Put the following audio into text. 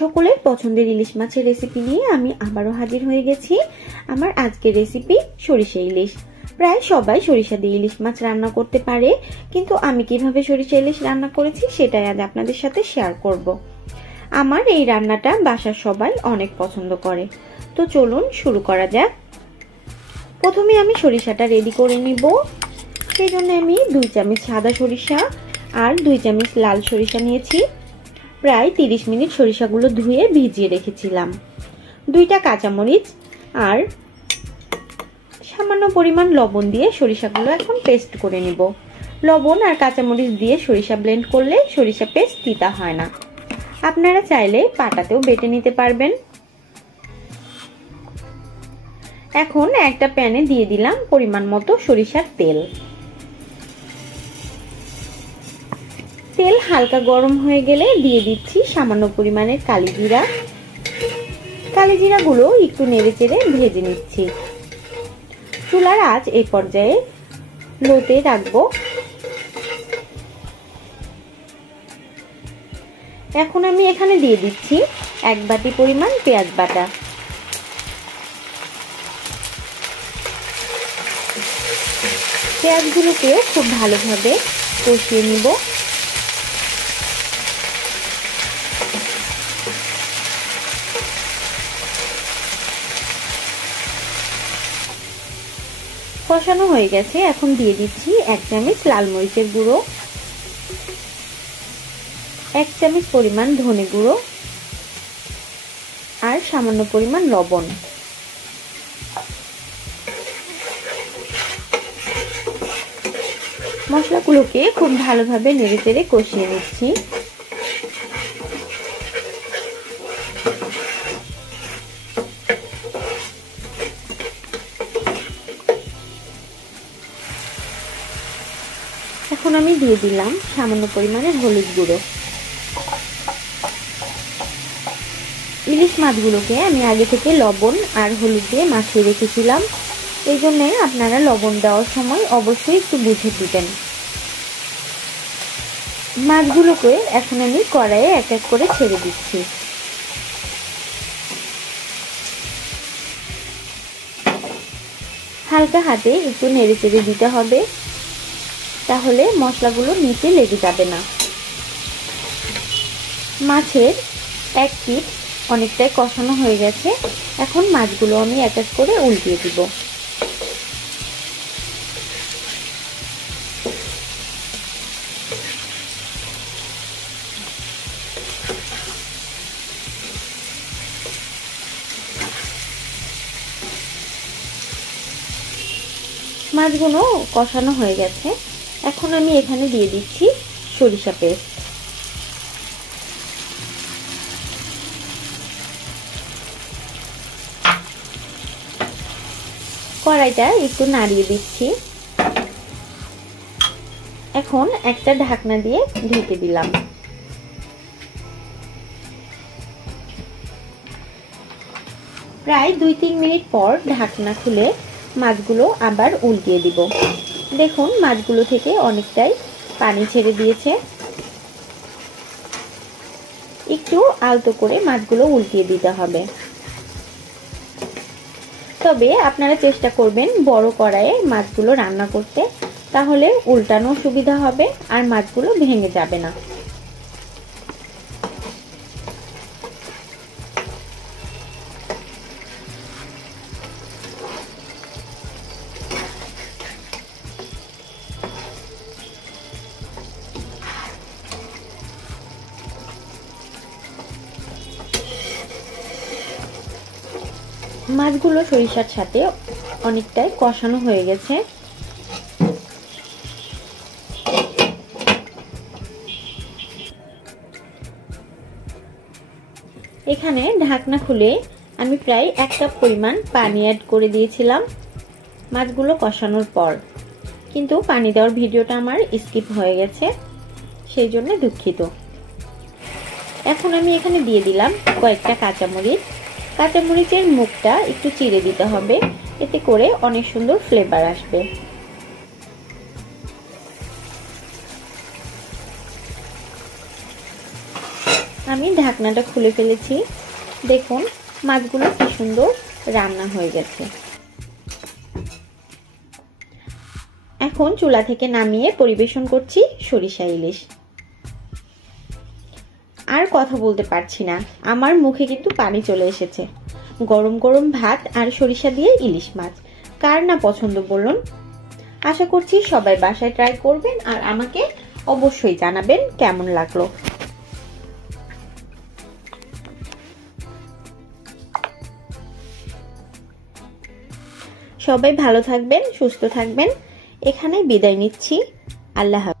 সকলের পছন্দের ইলিশ মাছের রেসিপি নিয়ে আমি আবারও হাজির হয়ে গেছি। আমার আজকের রেসিপি সরিষা ইলিশ। প্রায় সবাই সরিষা দিয়ে ইলিশ মাছ রান্না করতে পারে, কিন্তু আমি কিভাবে সরিষা ইলিশ রান্না করেছি সেটাই আজ আপনাদের সাথে শেয়ার করব। আমার এই রান্নাটা বাসার সবাই অনেক পছন্দ করে। তো চলুন শুরু করা যাক। প্রথমে আমি সরিষাটা রেডি করে নিব। সেই জন্য আমি 2 চামচ সাদা সরিষা আর 2 চামচ লাল সরিষা নিয়েছি। প্রায় 30 মিনিট সরিষাগুলো ধুয়ে ভিজিয়ে রেখেছিলাম। 2টা কাঁচামরিচ আর সামান্য পরিমাণ লবণ দিয়ে সরিষাগুলো এখন পেস্ট করে নিব। লবণ আর কাঁচামরিচ দিয়ে সরিষা ব্লেন্ড করলে সরিষা পেস্ট তিতা হয় না। আপনারা চাইলে পাটাতেও বেটে নিতে পারবেন। এখন একটা প্যানে দিয়ে দিলাম পরিমাণ মতো সরিষার তেল। তেল হালকা গরম হয়ে গেলে দিয়ে দিচ্ছি সামান্য পরিমাণের কালিজিরা। কালিজিরাগুলো একটু নেড়েচেড়ে ভেজে নিচ্ছি। চুলার আঁচ এই পর্যায়ে লোতে রাখবো। এখন আমি এখানে দিয়ে দিচ্ছি 1 বাটি পরিমাণ পেঁয়াজ বাটা। পেঁয়াজগুলোকে খুব ভালোভাবে কষিয়ে নিব। কষানো হয়ে গেছে। এখন দিয়ে দিচ্ছি 1 চামচ লাল মরিচের গুঁড়ো, 1 চামচ পরিমাণ ধনে গুঁড়ো আর সামান্য পরিমাণ লবণ। মশলাগুলোকে খুব ভালোভাবে নেড়েচেড়ে কষিয়ে নিচ্ছি। এখন আমি দিয়ে দিলাম সামান্য পরিমাণে হলুদ গুঁড়ো। ইলিশ মাছগুলোকে আমি আগে থেকে লবণ আর হলুদ দিয়ে মাখিয়ে রেখেছিলাম। এই জন্য আপনারা লবণ দেওয়ার সময় অবশ্যই একটু বুঝে দিবেন। মাছগুলোকে এখন আমি কড়াইয়ে এক এক করে ছেড়ে দিচ্ছি। হালকা হাতে একটু নেড়েচেড়ে দিতে হবে, তাহলে মশলাগুলো নিচে লেগে যাবে না। মাছের এক পিঠ অনেকটাই কষানো হয়ে গেছে। এখন মাছগুলো আমি এক এক করে উল্টিয়ে দিব। মাছগুলো কষানো হয়ে গেছে। এখন আমি এখানে দিয়ে দিচ্ছি সরিষা পেস্ট। কড়াইটা একটু নাড়িয়ে দিচ্ছি। এখন একটা ঢাকনা দিয়ে ঢেকে দিলাম। প্রায় 2-3 মিনিট পর ঢাকনা খুলে মাছগুলো আবার উল্টিয়ে দিব। দেখুন মাছগুলো থেকে অনেকটাই পানি ছেড়ে দিয়েছে। একটু আলতো করে মাছগুলো উল্টিয়ে দিতে হবে। তবে আপনারা চেষ্টা করবেন বড় কড়াইয়ে মাছগুলো রান্না করতে, তাহলে উল্টানো সুবিধা হবে আর মাছগুলো ভেঙে যাবে না। মাছগুলো সরিষার সাথে অনেকটাই কষানো হয়ে গেছে। এখানে ঢাকনা খুলে আমি প্রায় 1 কাপ পরিমাণ পানি অ্যাড করে দিয়েছিলাম মাছগুলো কষানোর পর, কিন্তু পানি দেওয়ার ভিডিওটা আমার স্কিপ হয়ে গেছে, সেই জন্য দুঃখিত। এখন আমি এখানে দিয়ে দিলাম কয়েকটা কাঁচামরিচ। কাঁচামরিচের মুখটা একটু চিড়ে দিতে হবে, এতে করে অনেক সুন্দর ফ্লেভার আসবে। আমি ঢাকনাটা খুলে ফেলেছি। দেখুন মাছগুলো কি সুন্দর রান্না হয়ে গেছে। এখন চুলা থেকে নামিয়ে পরিবেশন করছি সরিষা ইলিশ। আর কথা বলতে পারছি না, আমার মুখে কিন্তু পানি চলে এসেছে। গরম গরম ভাত আর সরিষা দিয়ে ইলিশ মাছ, কার না পছন্দ বলুন। আশা করছি সবাই বাসায় ট্রাই করবেন আর আমাকে অবশ্যই জানাবেন কেমন লাগলো। সবাই ভালো থাকবেন, সুস্থ থাকবেন। এখানে বিদায় নিচ্ছি। আল্লাহ হাফেজ।